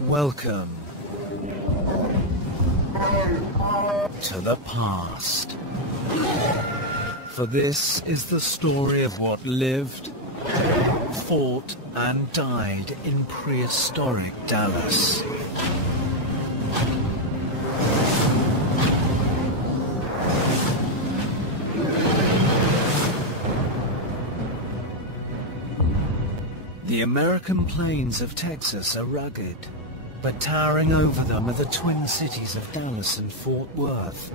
Welcome to the past. For this is the story of what lived, fought, and died in prehistoric Dallas. The American plains of Texas are rugged, but towering over them are the twin cities of Dallas and Fort Worth.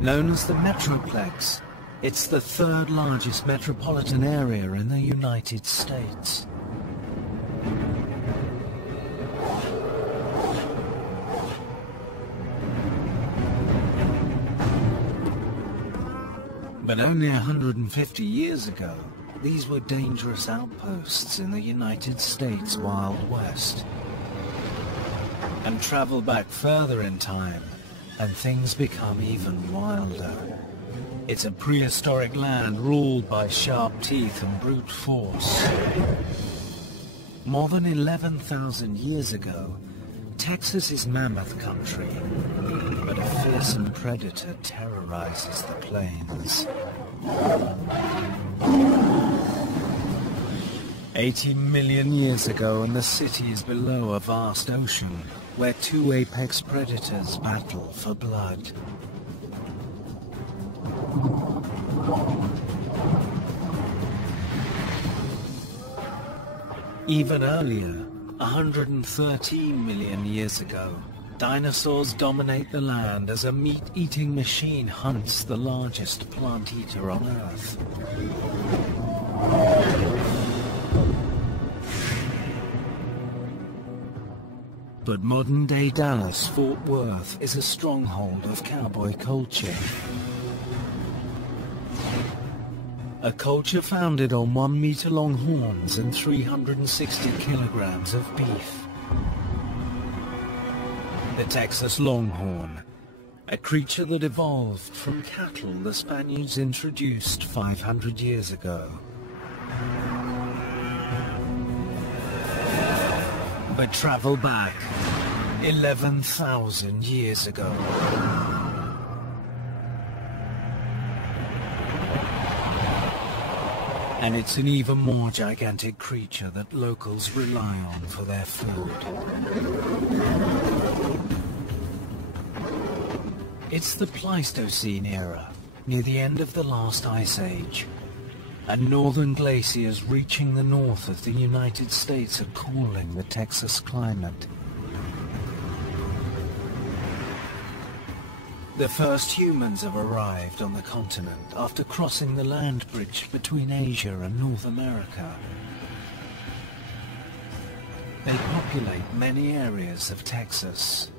Known as the Metroplex, it's the third largest metropolitan area in the United States. But only 150 years ago, these were dangerous outposts in the United States Wild West. And travel back further in time, and things become even wilder. It's a prehistoric land ruled by sharp teeth and brute force. More than 11,000 years ago, Texas is mammoth country, but a fearsome predator terrorizes the plains. 80 million years ago, and the city is below a vast ocean, where two apex predators battle for blood. Even earlier, 113 million years ago, dinosaurs dominate the land as a meat-eating machine hunts the largest plant-eater on Earth. But modern-day Dallas, Fort Worth, is a stronghold of cowboy culture. A culture founded on 1-meter-long horns and 360 kilograms of beef. The Texas Longhorn, a creature that evolved from cattle the Spaniards introduced 500 years ago. But travel back 11,000 years ago. And it's an even more gigantic creature that locals rely on for their food. It's the Pleistocene era, near the end of the last ice age. And northern glaciers reaching the north of the United States are cooling the Texas climate. The first humans have arrived on the continent after crossing the land bridge between Asia and North America. They populate many areas of Texas.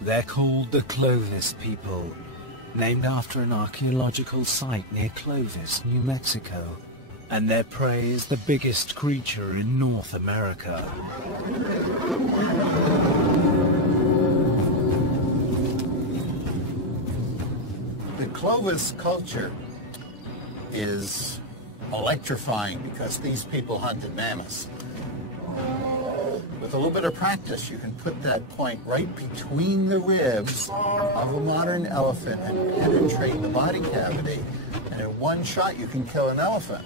They're called the Clovis people, named after an archaeological site near Clovis, New Mexico, and their prey is the biggest creature in North America. The Clovis culture is electrifying because these people hunted mammoths. With a little bit of practice, you can put that point right between the ribs of a modern elephant and penetrate the body cavity. And in one shot, you can kill an elephant.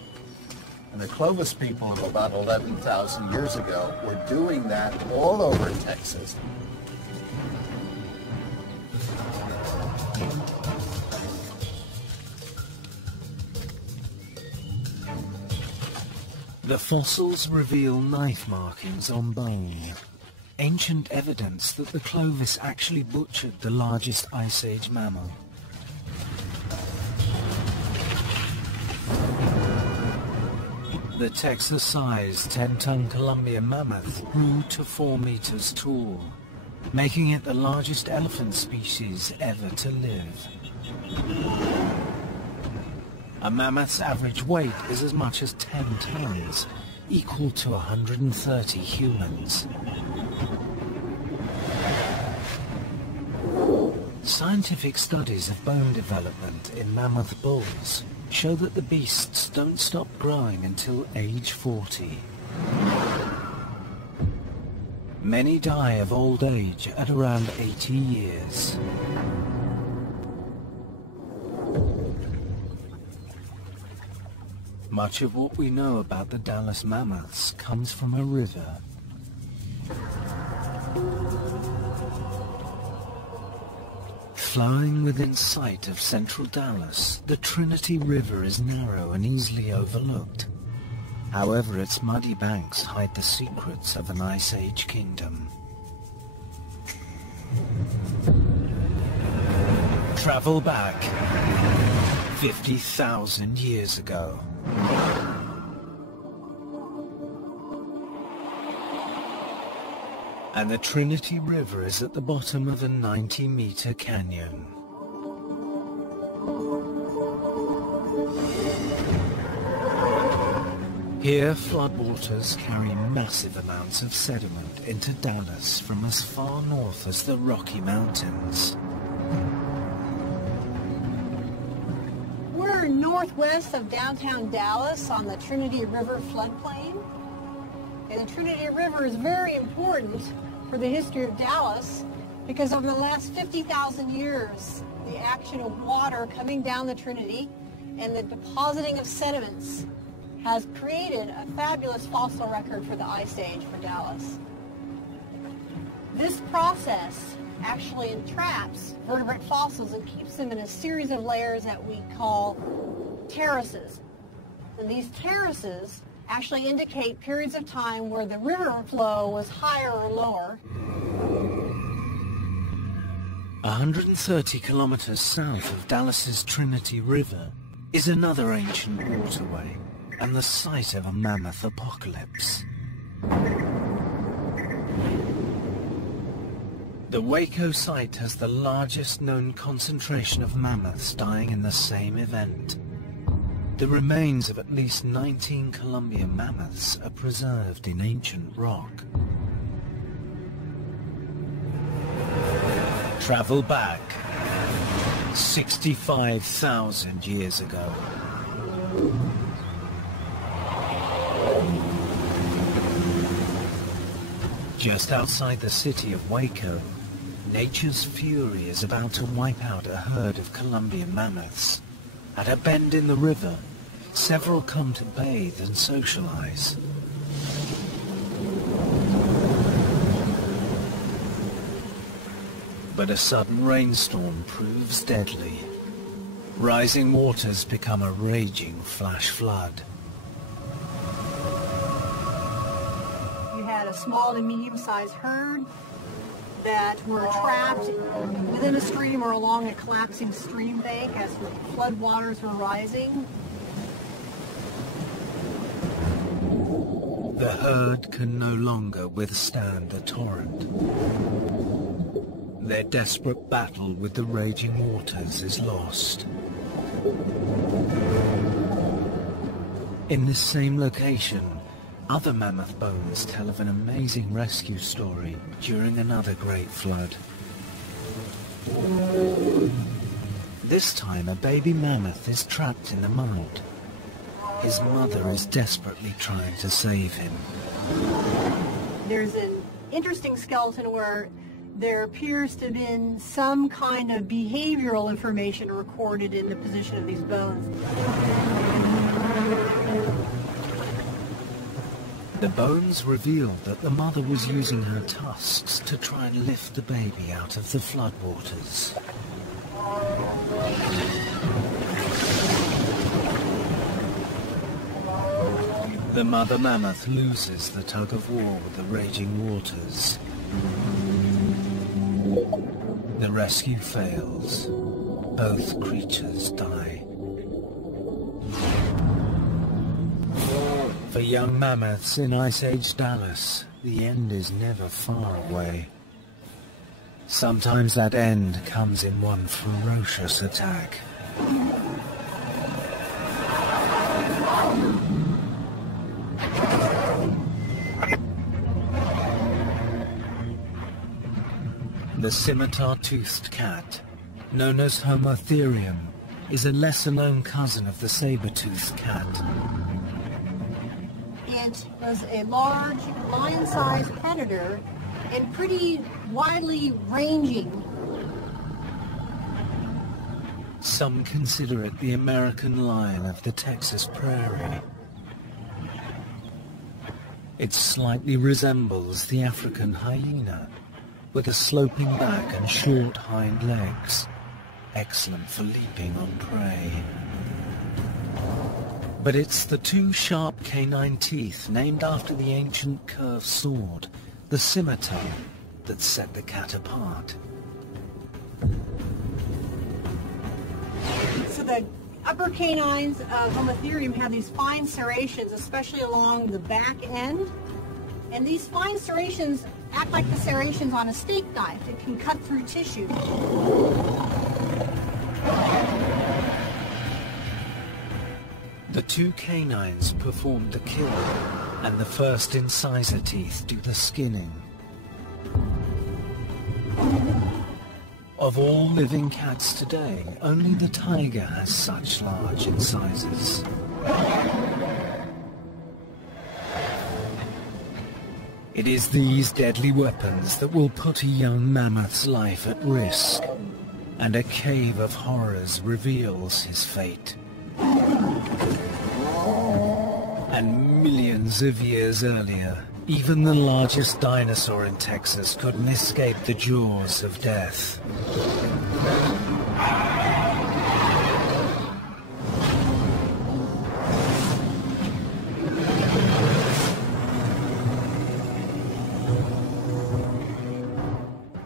And the Clovis people of about 11,000 years ago were doing that all over Texas. The fossils reveal knife markings on bone, ancient evidence that the Clovis actually butchered the largest Ice Age mammal. The Texas-sized 10-ton Columbian mammoth grew to 4 meters tall, making it the largest elephant species ever to live. A mammoth's average weight is as much as 10 tons, equal to 130 humans. Scientific studies of bone development in mammoth bulls show that the beasts don't stop growing until age 40. Many die of old age at around 80 years. Much of what we know about the Dallas mammoths comes from a river. Flowing within sight of central Dallas, the Trinity River is narrow and easily overlooked. However, its muddy banks hide the secrets of an Ice Age kingdom. Travel back 50,000 years ago. And the Trinity River is at the bottom of a 90-meter canyon. Here, floodwaters carry massive amounts of sediment into Dallas from as far north as the Rocky Mountains. We're northwest of downtown Dallas on the Trinity River floodplain. And the Trinity River is very important for the history of Dallas because over the last 50,000 years, the action of water coming down the Trinity and the depositing of sediments has created a fabulous fossil record for the Ice Age for Dallas. This process actually entraps vertebrate fossils and keeps them in a series of layers that we call terraces. And these terraces actually indicate periods of time where the river flow was higher or lower. 130 kilometers south of Dallas's Trinity River is another ancient waterway and the site of a mammoth apocalypse. The Waco site has the largest known concentration of mammoths dying in the same event. The remains of at least 19 Columbian mammoths are preserved in ancient rock. Travel back 65,000 years ago. Just outside the city of Waco, nature's fury is about to wipe out a herd of Columbian mammoths. At a bend in the river, several come to bathe and socialize. But a sudden rainstorm proves deadly. Rising waters become a raging flash flood. You had a small to medium-sized herd that were trapped within a stream or along a collapsing stream bank as the floodwaters were rising. The herd can no longer withstand the torrent. Their desperate battle with the raging waters is lost. In this same location, other mammoth bones tell of an amazing rescue story during another great flood. This time, a baby mammoth is trapped in the mud. His mother is desperately trying to save him. There's an interesting skeleton where there appears to have been some kind of behavioral information recorded in the position of these bones. The bones reveal that the mother was using her tusks to try and lift the baby out of the floodwaters. The mother mammoth loses the tug of war with the raging waters. The rescue fails. Both creatures die. For young mammoths in Ice Age Dallas, the end is never far away. Sometimes that end comes in one ferocious attack. The scimitar-toothed cat known as Homotherium, is a lesser-known cousin of the saber-toothed cat. It was a large, lion-sized predator and pretty widely ranging. Some consider it the American lion of the Texas prairie. It slightly resembles the African hyena, with a sloping back and short hind legs, excellent for leaping on prey. But it's the two sharp canine teeth, named after the ancient curved sword, the scimitar, that set the cat apart. So the upper canines of Homotherium have these fine serrations, especially along the back end. And these fine serrations act like the serrations on a steak knife. It can cut through tissue. The two canines perform the kill, and the first incisor teeth do the skinning. Of all living cats today, only the tiger has such large incisors. It is these deadly weapons that will put a young mammoth's life at risk, and a cave of horrors reveals his fate. And millions of years earlier, even the largest dinosaur in Texas couldn't escape the jaws of death.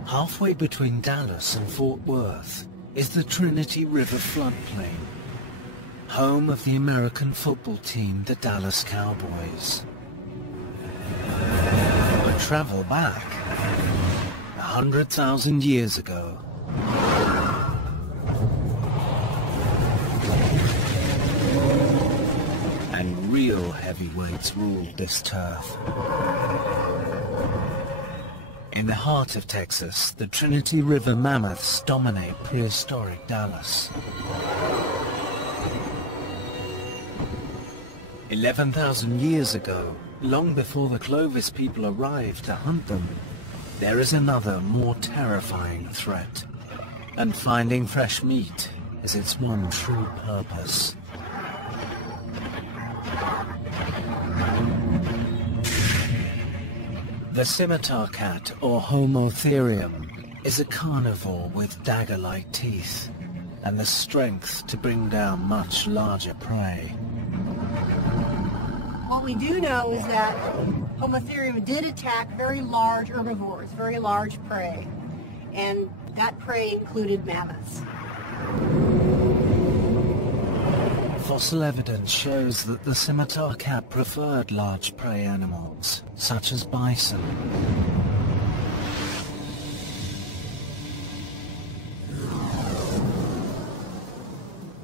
Halfway between Dallas and Fort Worth is the Trinity River floodplain, home of the American football team, the Dallas Cowboys. But travel back 100,000 years ago. And real heavyweights ruled this turf. In the heart of Texas, the Trinity River mammoths dominate prehistoric Dallas. 11,000 years ago, long before the Clovis people arrived to hunt them, there is another, more terrifying threat. And finding fresh meat is its one true purpose. The scimitar cat, or Homotherium, is a carnivore with dagger-like teeth, and the strength to bring down much larger prey. What we do know is that Homotherium did attack very large herbivores, very large prey, and that prey included mammoths. Fossil evidence shows that the scimitar cat preferred large prey animals, such as bison.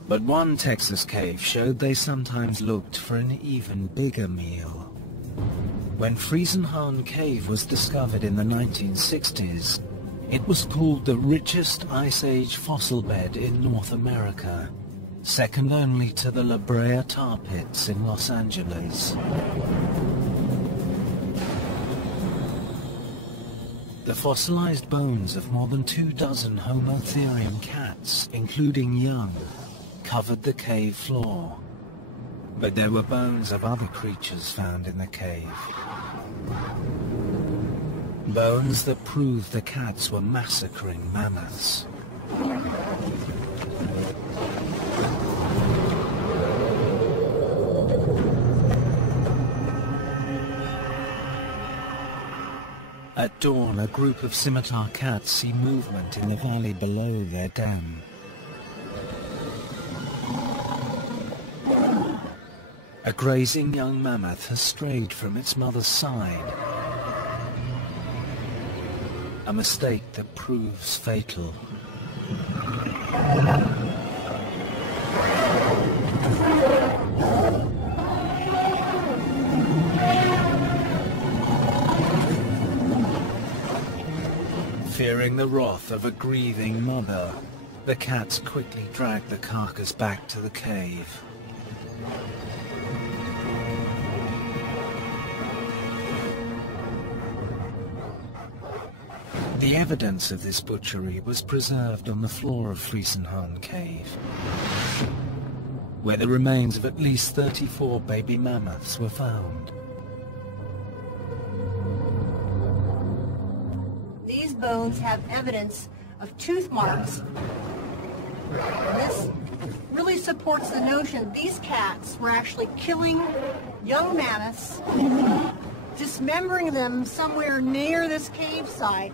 But one Texas cave showed they sometimes looked for an even bigger meal. When Friesenhahn Cave was discovered in the 1960s, it was called the richest Ice Age fossil bed in North America, second only to the La Brea tar pits in Los Angeles. The fossilized bones of more than 24 Homotherium cats, including young, covered the cave floor. But there were bones of other creatures found in the cave. Bones that proved the cats were massacring mammoths. At dawn, a group of scimitar cats see movement in the valley below their den. A grazing young mammoth has strayed from its mother's side. A mistake that proves fatal. Fearing the wrath of a grieving mother, The cats quickly drag the carcass back to the cave. The evidence of this butchery was preserved on the floor of Friesenhorn Cave, where the remains of at least 34 baby mammoths were found. These bones have evidence of tooth marks. This really supports the notion these cats were actually killing young mammoths, dismembering them somewhere near this cave site,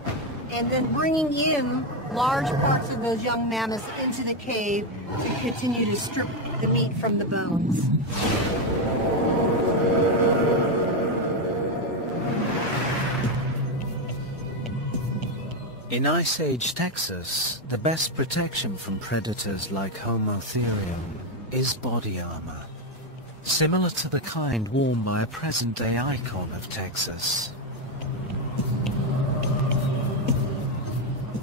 and then bringing in large parts of those young mammoths into the cave to continue to strip the meat from the bones. In Ice Age Texas, the best protection from predators like Homotherium is body armor, similar to the kind worn by a present-day icon of Texas.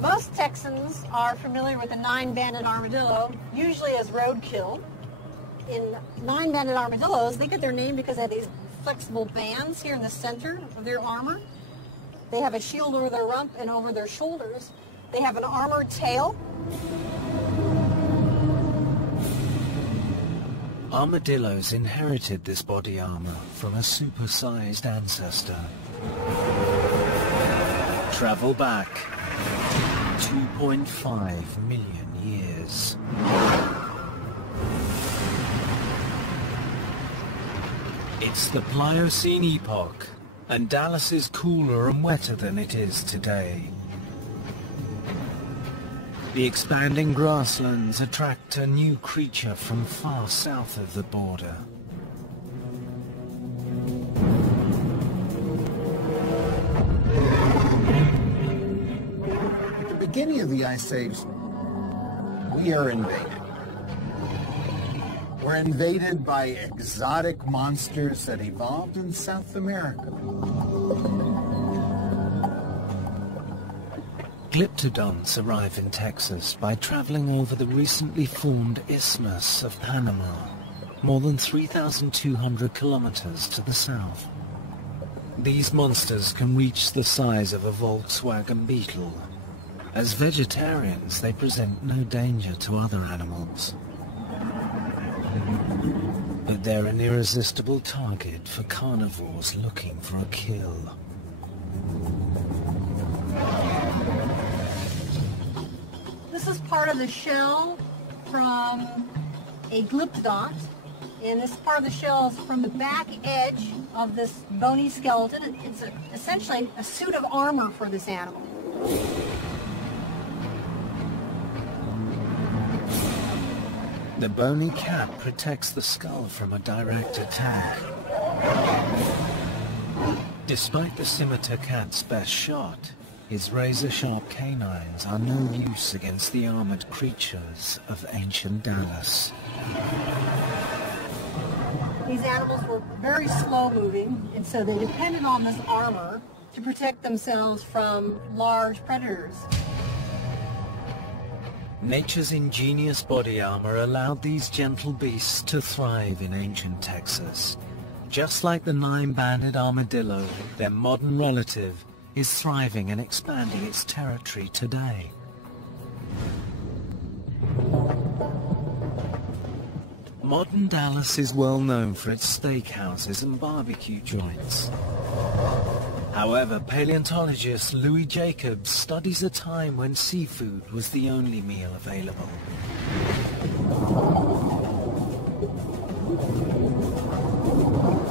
Most Texans are familiar with the nine-banded armadillo, usually as roadkill. In nine-banded armadillos, they get their name because they have these flexible bands here in the center of their armor. They have a shield over their rump and over their shoulders. They have an armored tail. Armadillos inherited this body armor from a supersized ancestor. Travel back 2.5 million years. It's the Pliocene epoch, and Dallas is cooler and wetter than it is today. The expanding grasslands attract a new creature from far south of the border. At the beginning of the Ice Age, we are invaded. We're invaded by exotic monsters that evolved in South America. Glyptodonts arrive in Texas by traveling over the recently formed Isthmus of Panama, more than 3,200 kilometers to the south. These monsters can reach the size of a Volkswagen Beetle. As vegetarians, they present no danger to other animals. But they're an irresistible target for carnivores looking for a kill. This is part of the shell from a glyptodont, and this part of the shell is from the back edge of this bony skeleton. It's essentially a suit of armor for this animal. The bony cap protects the skull from a direct attack. Despite the scimitar cat's best shot, his razor-sharp canines are no use against the armored creatures of ancient Dallas. These animals were very slow-moving, and so they depended on this armor to protect themselves from large predators. Nature's ingenious body armor allowed these gentle beasts to thrive in ancient Texas. Just like the nine-banded armadillo, their modern relative is thriving and expanding its territory today. Modern Dallas is well known for its steakhouses and barbecue joints. However, paleontologist Louis Jacobs studies a time when seafood was the only meal available.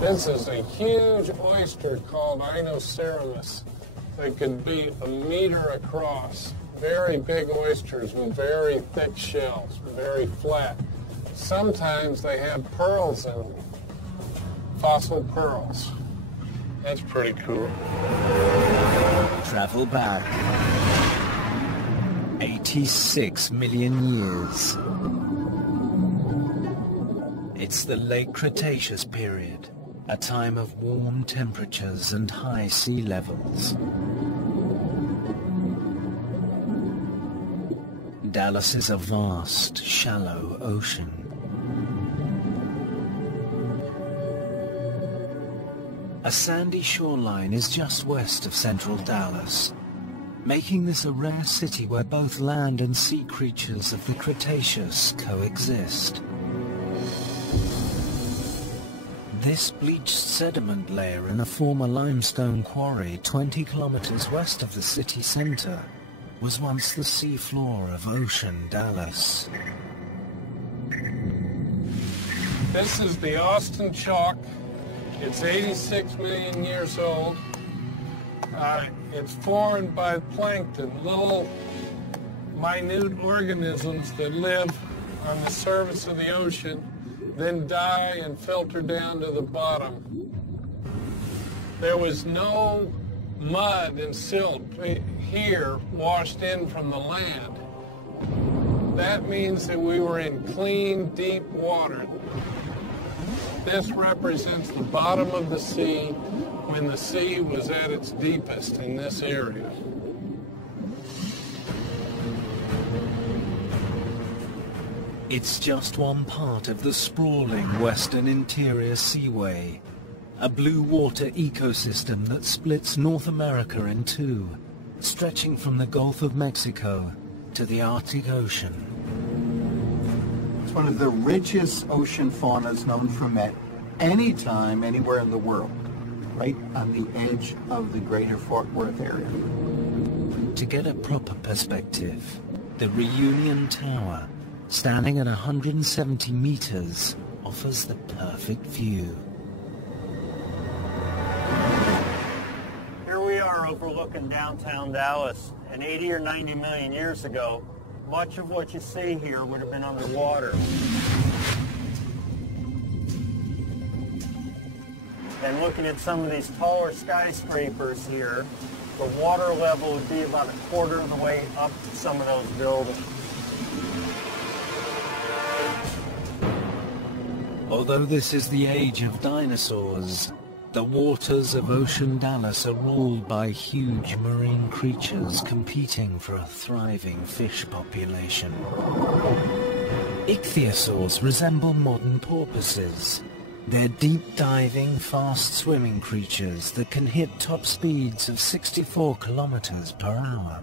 This is a huge oyster called Dinosaurs. They could be a meter across. Very big oysters with very thick shells, very flat. Sometimes they have pearls in them, fossil pearls. That's pretty cool. Travel back 86 million years. It's the late Cretaceous period, a time of warm temperatures and high sea levels. Dallas is a vast, shallow ocean. A sandy shoreline is just west of central Dallas, making this a rare city where both land and sea creatures of the Cretaceous coexist. This bleached sediment layer in a former limestone quarry 20 kilometers west of the city center was once the seafloor of Ocean Dallas. This is the Austin Chalk. It's 86 million years old. It's formed by plankton, little minute organisms that live on the surface of the ocean, then die and filter down to the bottom. There was no mud and silt here washed in from the land. That means that we were in clean, deep water. This represents the bottom of the sea when the sea was at its deepest in this area. It's just one part of the sprawling western interior seaway, a blue water ecosystem that splits North America in two, stretching from the Gulf of Mexico to the Arctic Ocean. It's one of the richest ocean faunas known from any time, anywhere in the world, right on the edge of the greater Fort Worth area. To get a proper perspective, the Reunion Tower, standing at 170 meters, offers the perfect view. Here we are overlooking downtown Dallas, and 80 or 90 million years ago, much of what you see here would have been underwater. And looking at some of these taller skyscrapers here, the water level would be about a quarter of the way up to some of those buildings. Although this is the age of dinosaurs, the waters of Ocean Dallas are ruled by huge marine creatures competing for a thriving fish population. Ichthyosaurs resemble modern porpoises. They're deep-diving, fast-swimming creatures that can hit top speeds of 64 kilometers per hour.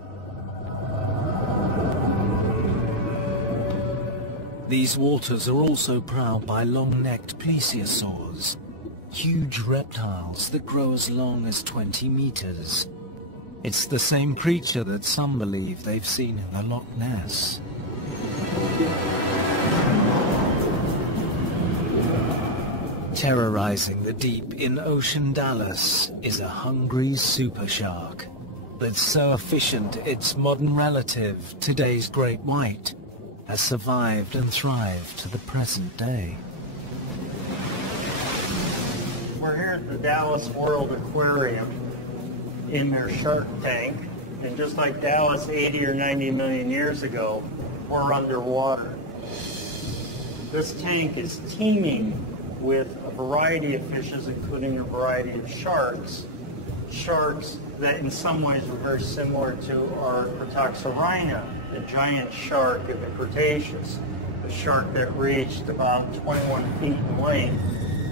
These waters are also prowled by long-necked plesiosaurs, huge reptiles that grow as long as 20 meters. It's the same creature that some believe they've seen in the Loch Ness. Terrorizing the deep in Ocean Dallas is a hungry super shark that's so efficient its modern relative, today's great white, has survived and thrived to the present day. We're here at the Dallas World Aquarium in their shark tank, and just like Dallas 80 or 90 million years ago, we're underwater. This tank is teeming with a variety of fishes, including a variety of sharks. Sharks that in some ways are very similar to our Protoxorhina, the giant shark of the Cretaceous, a shark that reached about 21 feet in length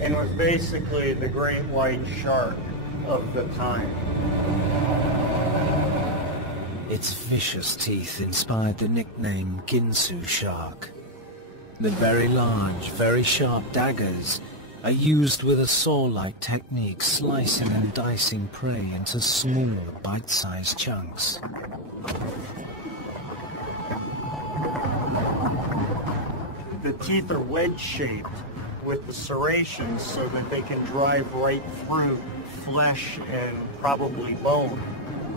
and was basically the great white shark of the time. Its vicious teeth inspired the nickname Ginsu shark. The very large, very sharp daggers are used with a saw-like technique, slicing and dicing prey into small, bite-sized chunks. The teeth are wedge-shaped with the serrations so that they can drive right through flesh and probably bone.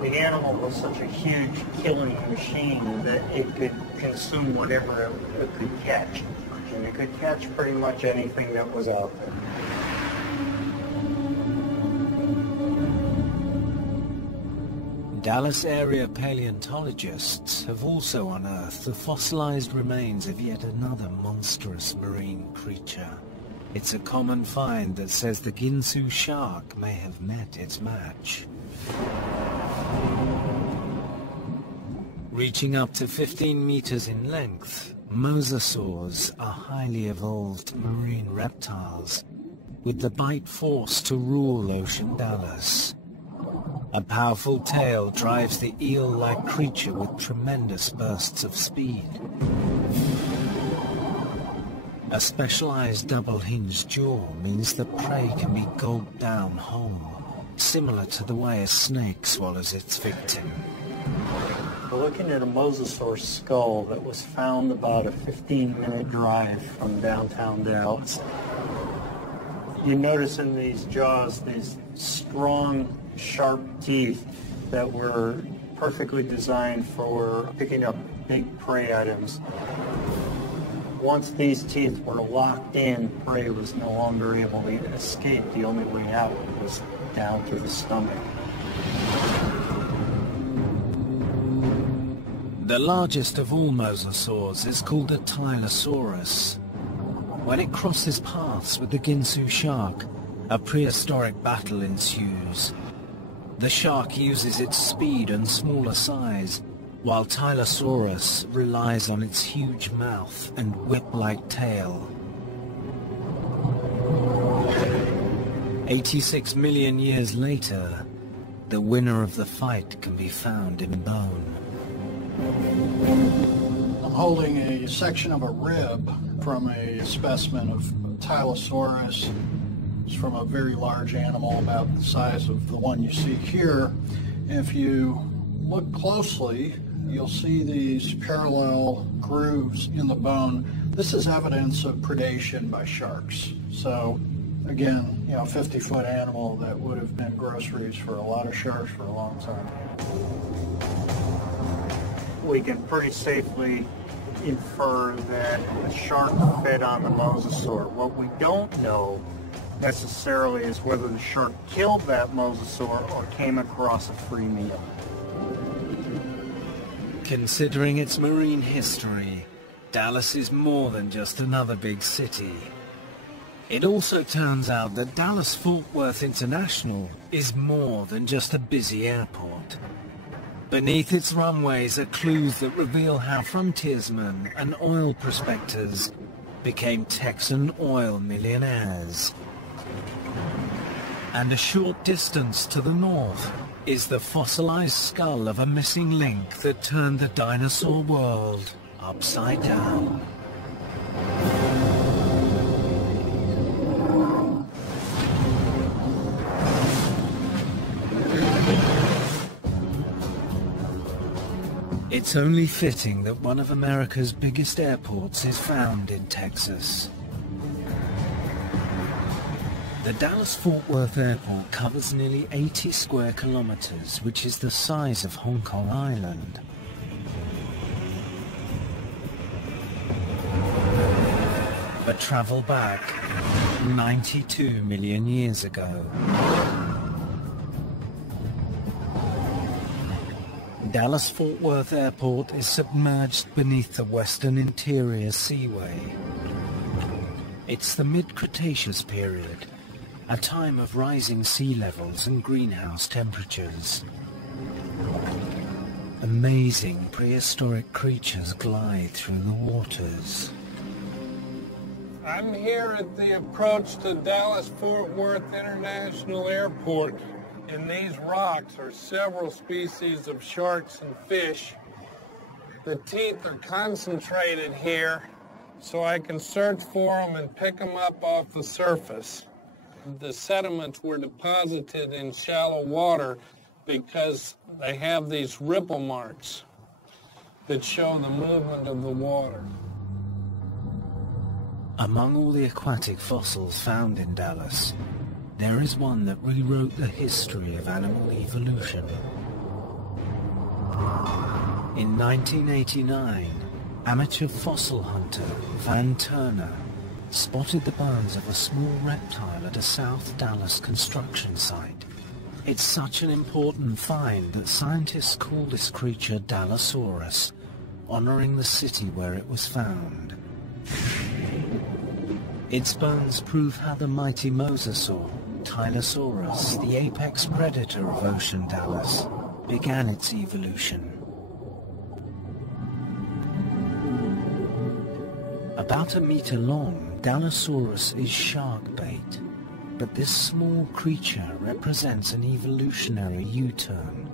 The animal was such a huge killing machine that it could consume whatever it could catch. And it could catch pretty much anything that was out there. Dallas area paleontologists have also unearthed the fossilized remains of yet another monstrous marine creature. It's a common find that says the Ginsu shark may have met its match. Reaching up to 15 meters in length, mosasaurs are highly evolved marine reptiles with the bite force to rule Ocean Dallas. A powerful tail drives the eel-like creature with tremendous bursts of speed. A specialized double-hinged jaw means the prey can be gulped down whole, similar to the way a snake swallows its victim. We're looking at a mosasaur skull that was found about a 15-minute drive from downtown Dallas. You notice in these jaws these strong, sharp teeth that were perfectly designed for picking up big prey items. Once these teeth were locked in, prey was no longer able to escape. The only way out was down through the stomach. The largest of all mosasaurs is called a Tylosaurus. When it crosses paths with the Ginsu shark, a prehistoric battle ensues. The shark uses its speed and smaller size, while Tylosaurus relies on its huge mouth and whip-like tail. 86 million years later, the winner of the fight can be found in bone. I'm holding a section of a rib from a specimen of Tylosaurus. It's from a very large animal, about the size of the one you see here. If you look closely, you'll see these parallel grooves in the bone. This is evidence of predation by sharks. So again, you know, a 50-foot animal that would have been groceries for a lot of sharks for a long time. We can pretty safely infer that a shark fed on the mosasaur. What we don't know necessarily is whether the shark killed that mosasaur or came across a free meal. Considering its marine history, Dallas is more than just another big city. It also turns out that Dallas-Fort Worth International is more than just a busy airport. Beneath its runways are clues that reveal how frontiersmen and oil prospectors became Texan oil millionaires. And a short distance to the north is the fossilized skull of a missing link that turned the dinosaur world upside down. It's only fitting that one of America's biggest airports is found in Texas. The Dallas-Fort Worth Airport covers nearly 80 square kilometers, which is the size of Hong Kong Island. But travel back 92 million years ago. Dallas-Fort Worth Airport is submerged beneath the Western Interior Seaway. It's the mid-Cretaceous period, a time of rising sea levels and greenhouse temperatures. Amazing prehistoric creatures glide through the waters. I'm here at the approach to Dallas-Fort Worth International Airport. In these rocks are several species of sharks and fish. The teeth are concentrated here, so I can search for them and pick them up off the surface. The sediments were deposited in shallow water because they have these ripple marks that show the movement of the water. Among all the aquatic fossils found in Dallas, there is one that rewrote the history of animal evolution. In 1989, amateur fossil hunter Van Turner spotted the bones of a small reptile at a South Dallas construction site. It's such an important find that scientists call this creature Dallosaurus, honoring the city where it was found. Its bones prove how the mighty mosasaur, Tylosaurus, the apex predator of Ocean Dallas, began its evolution. About a meter long, Dinosaurus is shark bait, but this small creature represents an evolutionary U-turn.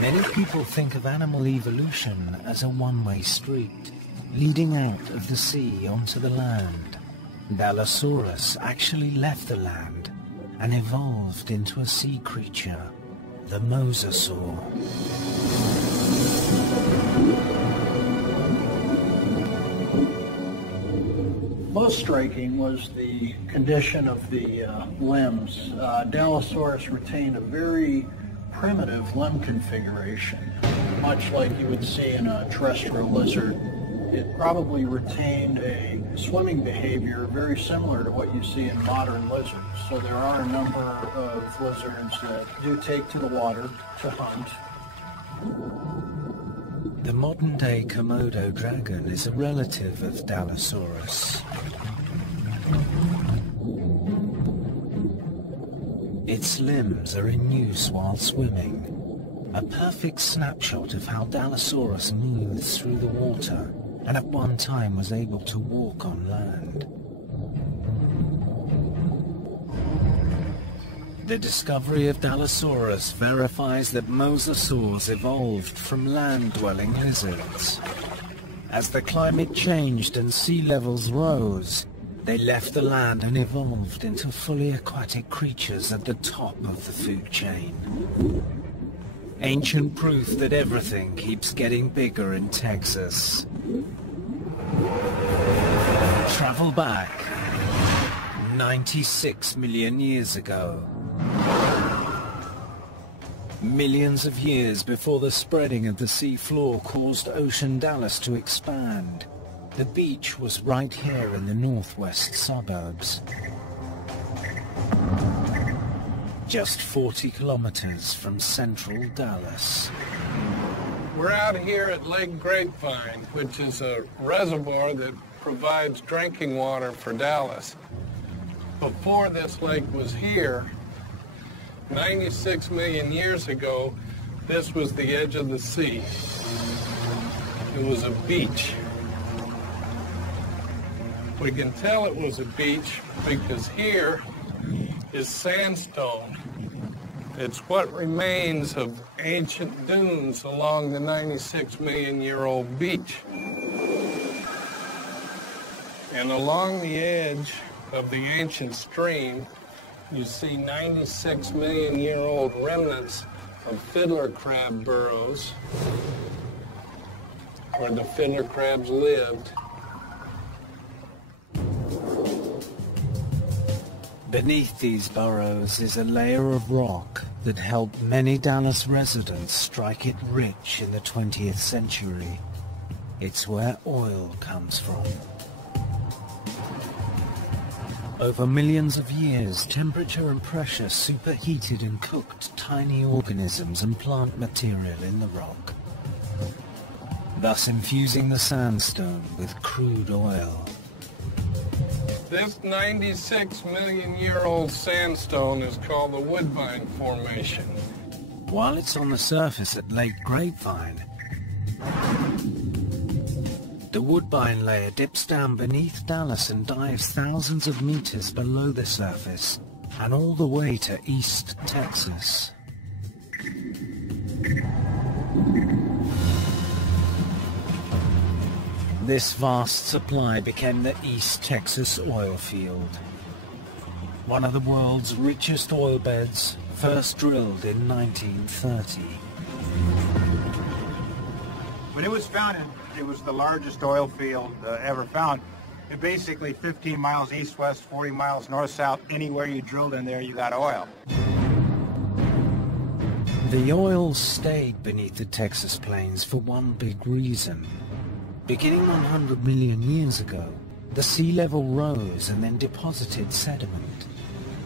Many people think of animal evolution as a one-way street, leading out of the sea onto the land. Dinosaurus actually left the land and evolved into a sea creature, the mosasaur. Most striking was the condition of the limbs. Dinosaurus retained a very primitive limb configuration, much like you would see in a terrestrial lizard. It probably retained a swimming behavior very similar to what you see in modern lizards. So there are a number of lizards that do take to the water to hunt. The modern-day Komodo dragon is a relative of Dinosaurus. Its limbs are in use while swimming, a perfect snapshot of how Dinosaurus moves through the water and at one time was able to walk on land. The discovery of Dinosaurus verifies that mosasaurs evolved from land-dwelling lizards. As the climate changed and sea levels rose, they left the land and evolved into fully aquatic creatures at the top of the food chain. Ancient proof that everything keeps getting bigger in Texas. Travel back 96 million years ago. Millions of years before the spreading of the sea floor caused Ocean Dallas to expand. The beach was right here in the northwest suburbs. Just 40 kilometers from central Dallas. We're out here at Lake Grapevine, which is a reservoir that provides drinking water for Dallas. Before this lake was here, 96 million years ago, this was the edge of the sea. It was a beach. We can tell it was a beach because here is sandstone. It's what remains of ancient dunes along the 96 million year old beach. And along the edge of the ancient stream, you see 96 million year old remnants of fiddler crab burrows where the fiddler crabs lived. Beneath these burrows is a layer of rock that helped many Dallas residents strike it rich in the 20th century. It's where oil comes from. Over millions of years, temperature and pressure superheated and cooked tiny organisms and plant material in the rock, thus infusing the sandstone with crude oil. This 96 million year old sandstone is called the Woodbine Formation. While it's on the surface at Lake Grapevine, the Woodbine layer dips down beneath Dallas and dives thousands of meters below the surface and all the way to East Texas. This vast supply became the East Texas oil field, one of the world's richest oil beds, first drilled in 1930. When it was founded, it was the largest oil field ever found. It basically 15 miles east-west, 40 miles north-south, anywhere you drilled in there, you got oil. The oil stayed beneath the Texas plains for one big reason. Beginning 100 million years ago, the sea level rose and then deposited sediment.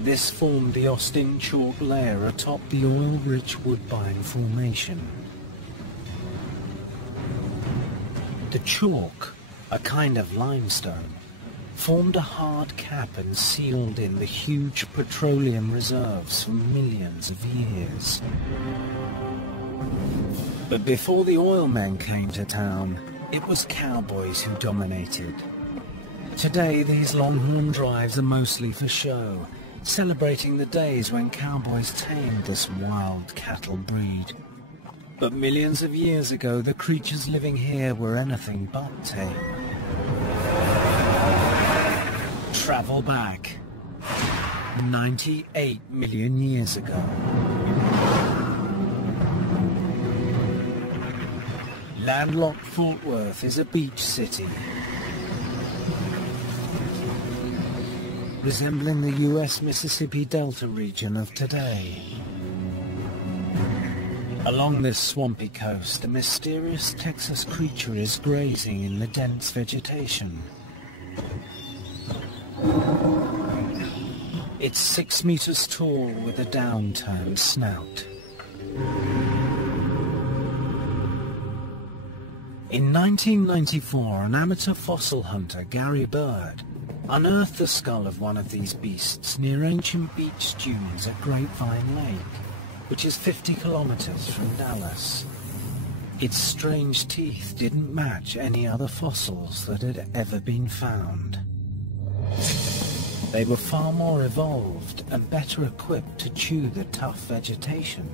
This formed the Austin Chalk layer atop the oil-rich Woodbine Formation. The chalk, a kind of limestone, formed a hard cap and sealed in the huge petroleum reserves for millions of years. But before the oil men came to town, it was cowboys who dominated. Today, these longhorn drives are mostly for show, celebrating the days when cowboys tamed this wild cattle breed. But millions of years ago, the creatures living here were anything but tame. Travel back 98 million years ago. Landlocked Fort Worth is a beach city, resembling the U.S. Mississippi Delta region of today. Along this swampy coast, a mysterious Texas creature is grazing in the dense vegetation. It's 6 meters tall with a downturned snout. In 1994, an amateur fossil hunter, Gary Bird, unearthed the skull of one of these beasts near ancient beach dunes at Grapevine Lake, which is 50 kilometers from Dallas. Its strange teeth didn't match any other fossils that had ever been found. They were far more evolved and better equipped to chew the tough vegetation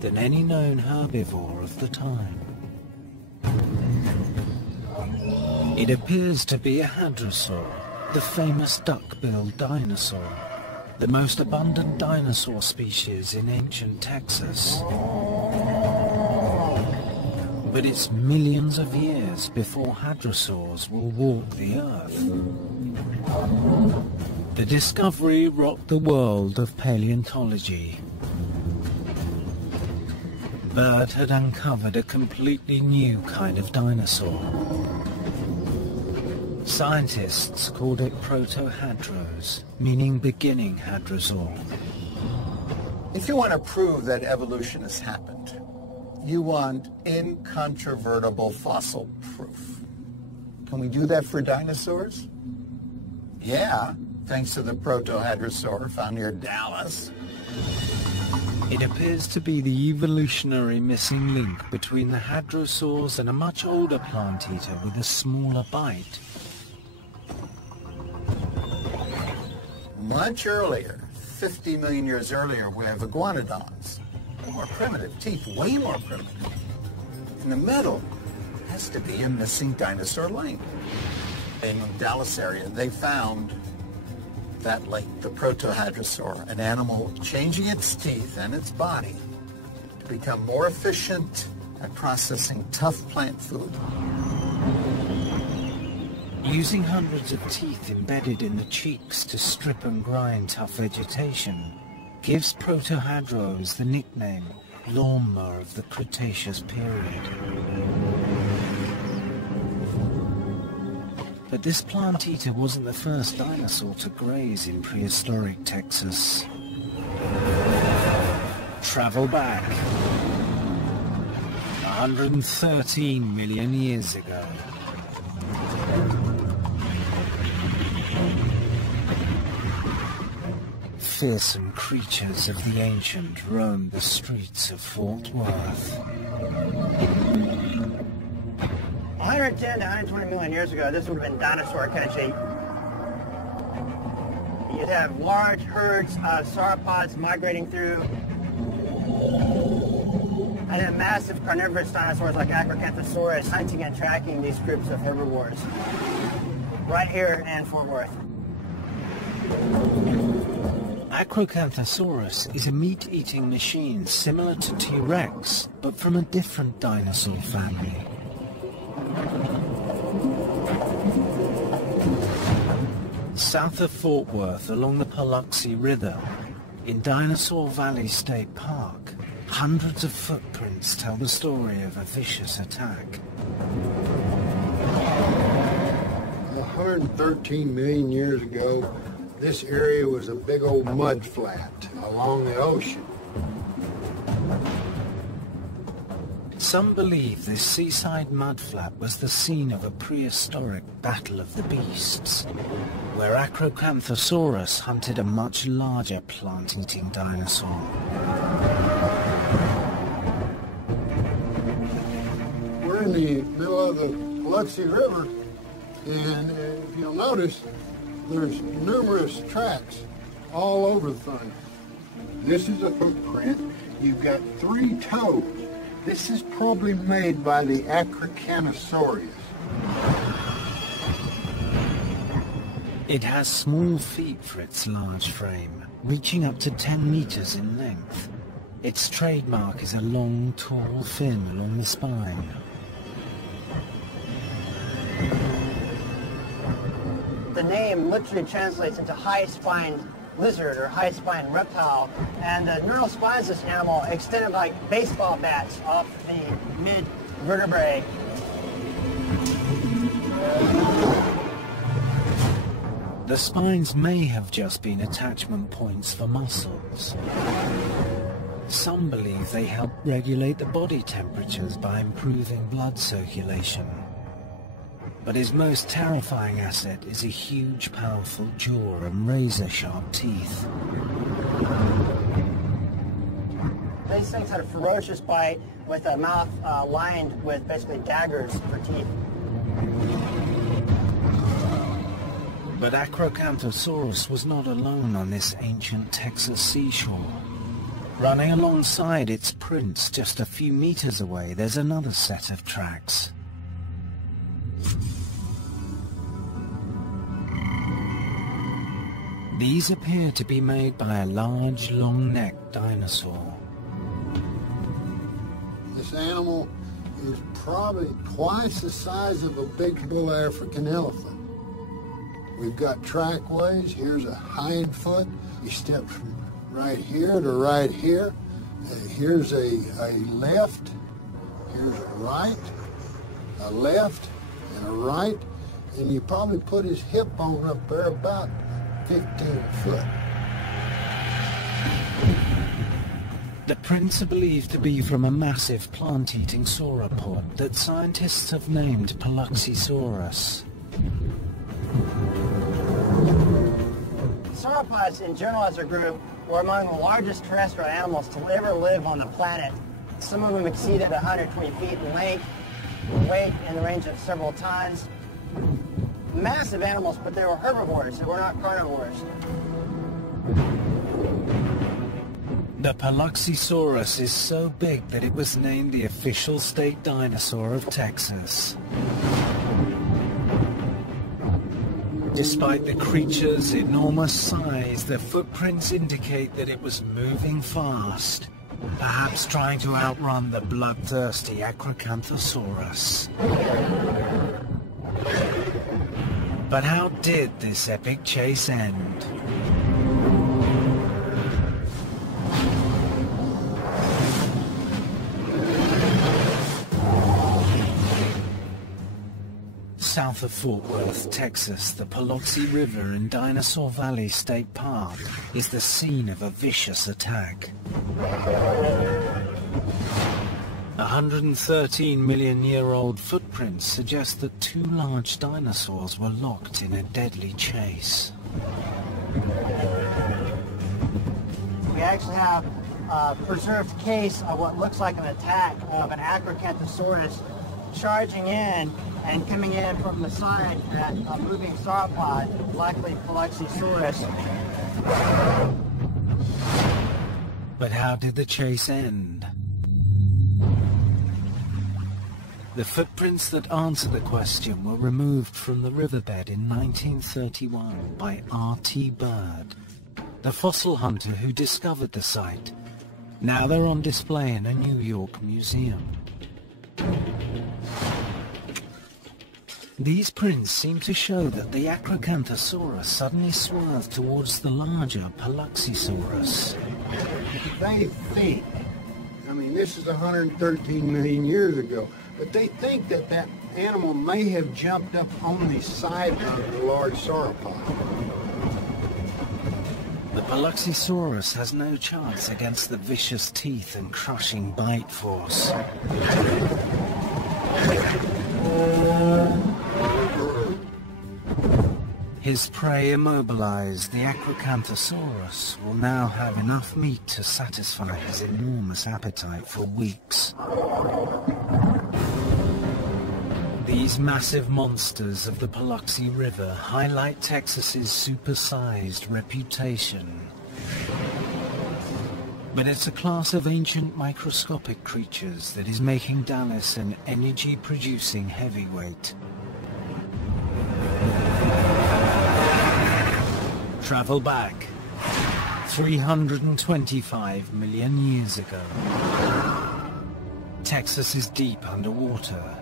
than any known herbivore of the time. It appears to be a hadrosaur, the famous duck-billed dinosaur, the most abundant dinosaur species in ancient Texas. But it's millions of years before hadrosaurs will walk the earth. The discovery rocked the world of paleontology. Bird had uncovered a completely new kind of dinosaur. Scientists called it proto-hadros, meaning beginning hadrosaur. If you want to prove that evolution has happened, you want incontrovertible fossil proof. Can we do that for dinosaurs? Yeah, thanks to the proto-hadrosaur found near Dallas. It appears to be the evolutionary missing link between the hadrosaurs and a much older plant eater with a smaller bite. Much earlier, 50 million years earlier, we have iguanodons. More primitive teeth, way more primitive. In the middle has to be a missing dinosaur link. In the Dallas area, they found that link, the proto-hadrosaur, an animal changing its teeth and its body to become more efficient at processing tough plant food. Using hundreds of teeth embedded in the cheeks to strip and grind tough vegetation gives proto-hadros the nickname lawnmower of the Cretaceous period. But this plant eater wasn't the first dinosaur to graze in prehistoric Texas. Travel back 113 million years ago. Fearsome creatures of the ancient roamed the streets of Fort Worth. 110 to 120 million years ago, this would have been dinosaur country. You'd have large herds of sauropods migrating through, and then massive carnivorous dinosaurs like Acrocanthosaurus hunting and tracking these groups of herbivores. Right here in Fort Worth. Acrocanthosaurus is a meat-eating machine similar to T-Rex, but from a different dinosaur family. South of Fort Worth, along the Paluxy River, in Dinosaur Valley State Park, hundreds of footprints tell the story of a vicious attack. 113 million years ago, this area was a big old mud flat along the ocean. Some believe this seaside mudflat was the scene of a prehistoric battle of the beasts, where Acrocanthosaurus hunted a much larger plant-eating dinosaur. We're in the middle of the Biloxi River, and if you'll notice, there's numerous tracks all over the thing. This is a footprint. You've got 3 toes. This is probably made by the Acrocanthosaurus. It has small feet for its large frame, reaching up to 10 meters in length. Its trademark is a long, tall fin along the spine. The name literally translates into high-spined lizard or high-spined reptile, and the neural spines of this animal extended like baseball bats off the mid-vertebrae. The spines may have just been attachment points for muscles. Some believe they help regulate the body temperatures by improving blood circulation. But his most terrifying asset is a huge, powerful jaw and razor-sharp teeth. These things had a ferocious bite with a mouth lined with basically daggers for teeth. But Acrocanthosaurus was not alone on this ancient Texas seashore. Running alongside its prints just a few meters away, there's another set of tracks. These appear to be made by a large, long-necked dinosaur. This animal is probably twice the size of a big bull African elephant. We've got trackways. Here's a hind foot. You step from right here to right here. Here's a left. Here's a right, a left, and a right. And you probably put his hip bone up there about 15 foot. The prints are believed to be from a massive plant-eating sauropod that scientists have named Paluxysaurus. Sauropods in general as a group were among the largest terrestrial animals to ever live on the planet. Some of them exceeded 120 feet in length, weight in the range of several tons. Massive animals, but they were herbivores, they were not carnivores. The Paluxysaurus is so big that it was named the official state dinosaur of Texas. Despite the creature's enormous size, the footprints indicate that it was moving fast, perhaps trying to outrun the bloodthirsty Acrocanthosaurus. But how did this epic chase end? South of Fort Worth, Texas, the Biloxi River in Dinosaur Valley State Park is the scene of a vicious attack. 113-million-year-old footprints suggest that 2 large dinosaurs were locked in a deadly chase. We actually have a preserved case of what looks like an attack of an Acrocanthosaurus charging in and coming in from the side at a moving sauropod, likely Paluxysaurus. But how did the chase end? The footprints that answer the question were removed from the riverbed in 1931 by R.T. Bird, the fossil hunter who discovered the site. Now they're on display in a New York museum. These prints seem to show that the Acrocanthosaurus suddenly swerved towards the larger Paluxysaurus. They think, I mean, this is 113 million years ago, but they think that that animal may have jumped up on the side of the large sauropod. The Paluxysaurus has no chance against the vicious teeth and crushing bite force. His prey immobilized, the Acrocanthosaurus will now have enough meat to satisfy his enormous appetite for weeks. The These massive monsters of the Biloxi River highlight Texas's supersized reputation. But it's a class of ancient microscopic creatures that is making Dallas an energy-producing heavyweight. Travel back 325 million years ago. Texas is deep underwater.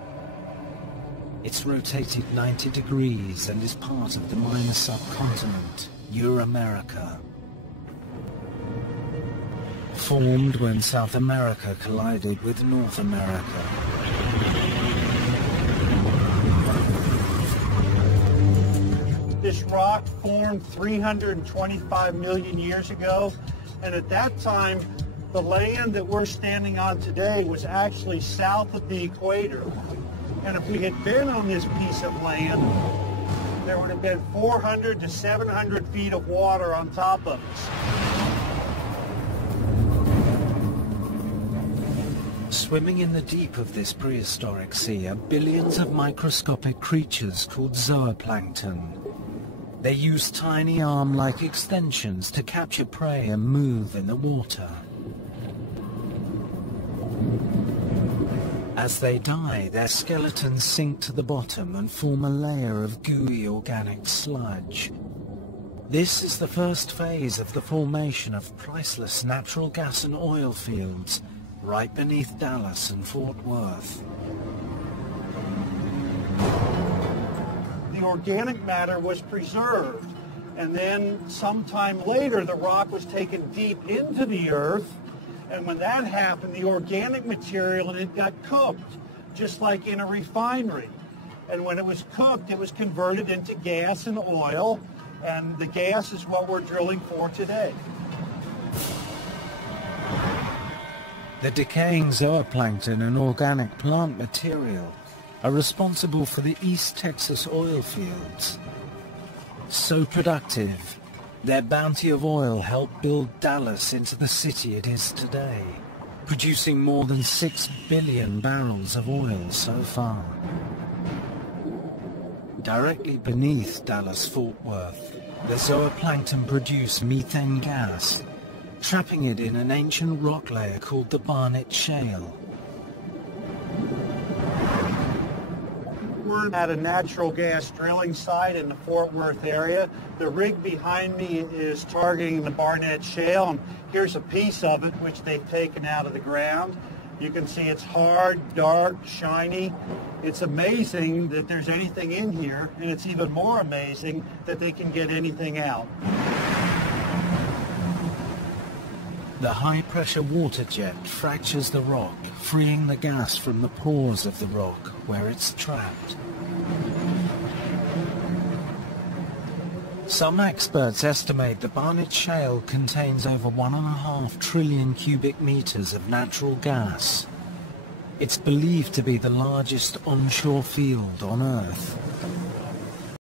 It's rotated 90 degrees and is part of the minor subcontinent, Euramerica. Formed when South America collided with North America. This rock formed 325 million years ago, and at that time, the land that we're standing on today was actually south of the equator. And if we had been on this piece of land, there would have been 400 to 700 feet of water on top of us. Swimming in the deep of this prehistoric sea are billions of microscopic creatures called zooplankton. They use tiny arm-like extensions to capture prey and move in the water. As they die, their skeletons sink to the bottom and form a layer of gooey organic sludge. This is the first phase of the formation of priceless natural gas and oil fields right beneath Dallas and Fort Worth. The organic matter was preserved, and then sometime later the rock was taken deep into the earth, and when that happened, the organic material in it got cooked, just like in a refinery. And when it was cooked, it was converted into gas and oil, and the gas is what we're drilling for today. The decaying zooplankton and organic plant material are responsible for the East Texas oil fields. So productive, their bounty of oil helped build Dallas into the city it is today, producing more than 6 billion barrels of oil so far. Directly beneath Dallas-Fort Worth, the zooplankton produce methane gas, trapping it in an ancient rock layer called the Barnett Shale. We're at a natural gas drilling site in the Fort Worth area. The rig behind me is targeting the Barnett Shale, and here's a piece of it which they've taken out of the ground. You can see it's hard, dark, shiny. It's amazing that there's anything in here, and it's even more amazing that they can get anything out. The high-pressure water jet fractures the rock, freeing the gas from the pores of the rock where it's trapped. Some experts estimate the Barnett Shale contains over 1.5 trillion cubic meters of natural gas. It's believed to be the largest onshore field on Earth.